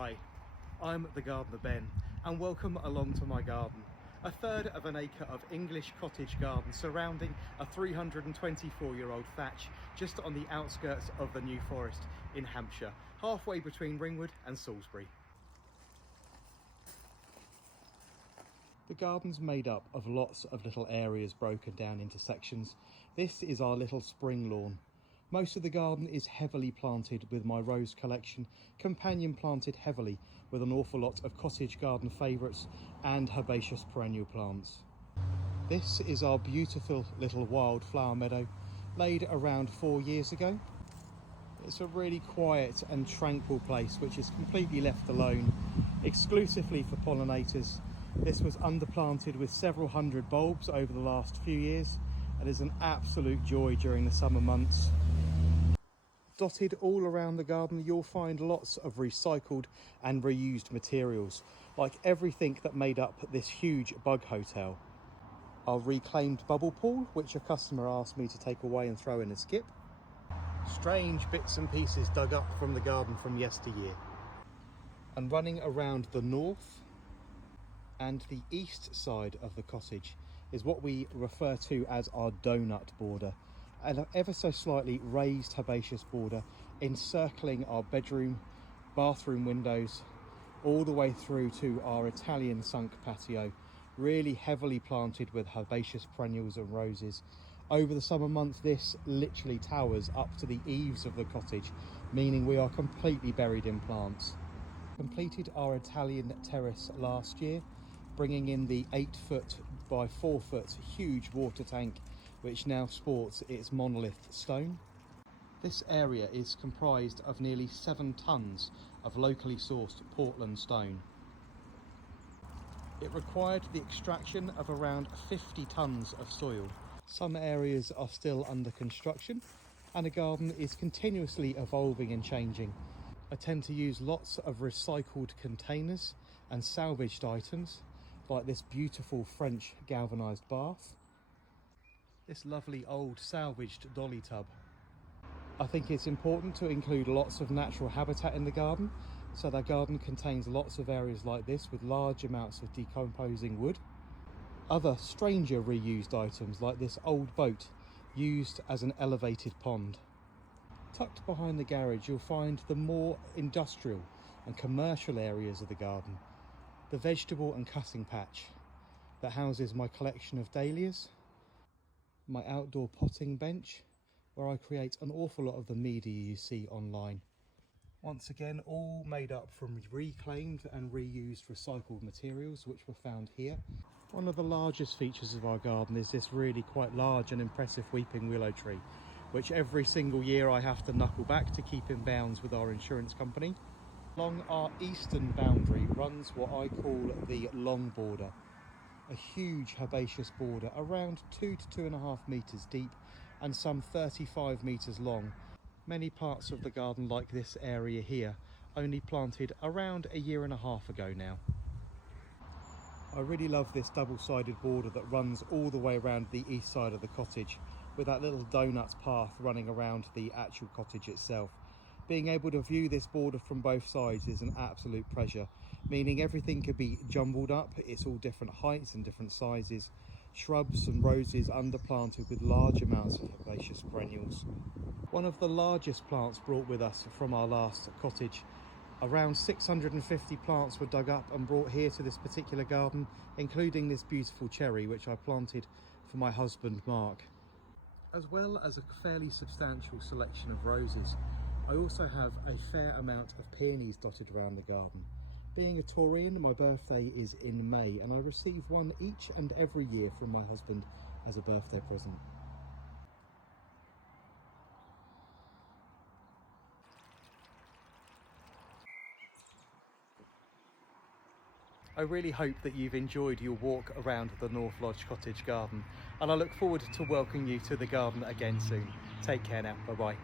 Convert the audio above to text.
Hi, I'm the gardener Ben, and welcome along to my garden. A third of an acre of English cottage garden surrounding a 324-year-old thatch just on the outskirts of the New Forest in Hampshire, halfway between Ringwood and Salisbury. The garden's made up of lots of little areas broken down into sections. This is our little spring lawn. Most of the garden is heavily planted with my rose collection, companion planted heavily with an awful lot of cottage garden favourites and herbaceous perennial plants. This is our beautiful little wildflower meadow, laid around 4 years ago. It's a really quiet and tranquil place which is completely left alone, exclusively for pollinators. This was underplanted with several hundred bulbs over the last few years and is an absolute joy during the summer months. Dotted all around the garden you'll find lots of recycled and reused materials, like everything that made up this huge bug hotel. Our reclaimed bubble pool, which a customer asked me to take away and throw in a skip. Strange bits and pieces dug up from the garden from yesteryear. And running around the north and the east side of the cottage is what we refer to as our donut border, an ever so slightly raised herbaceous border encircling our bedroom, bathroom windows, all the way through to our Italian sunk patio, really heavily planted with herbaceous perennials and roses. Over the summer months, this literally towers up to the eaves of the cottage, meaning we are completely buried in plants. Completed our Italian terrace last year, bringing in the 8-foot by 4-foot huge water tank, which now sports its monolith stone. This area is comprised of nearly 7 tonnes of locally sourced Portland stone. It required the extraction of around 50 tonnes of soil. Some areas are still under construction, and the garden is continuously evolving and changing. I tend to use lots of recycled containers and salvaged items, like this beautiful French galvanised bath, this lovely old salvaged dolly tub. I think it's important to include lots of natural habitat in the garden, so the garden contains lots of areas like this with large amounts of decomposing wood. Other stranger reused items like this old boat used as an elevated pond. Tucked behind the garage you'll find the more industrial and commercial areas of the garden. The vegetable and cutting patch that houses my collection of dahlias, my outdoor potting bench where I create an awful lot of the media you see online. Once again, all made up from reclaimed and reused recycled materials which were found here. One of the largest features of our garden is this really quite large and impressive weeping willow tree, which every single year I have to knuckle back to keep in bounds with our insurance company. Along our eastern boundary runs what I call the long border, a huge herbaceous border around 2 to 2.5 metres deep and some 35 metres long. Many parts of the garden, like this area here, only planted around a year and a half ago now. I really love this double-sided border that runs all the way around the east side of the cottage, with that little donut path running around the actual cottage itself. Being able to view this border from both sides is an absolute pleasure, meaning everything could be jumbled up. It's all different heights and different sizes, shrubs and roses underplanted with large amounts of herbaceous perennials. One of the largest plants brought with us from our last cottage. Around 650 plants were dug up and brought here to this particular garden, including this beautiful cherry which I planted for my husband Mark. As well as a fairly substantial selection of roses, I also have a fair amount of peonies dotted around the garden. Being a Taurian, my birthday is in May and I receive one each and every year from my husband as a birthday present. I really hope that you've enjoyed your walk around the North Lodge Cottage garden, and I look forward to welcoming you to the garden again soon. Take care now, bye bye.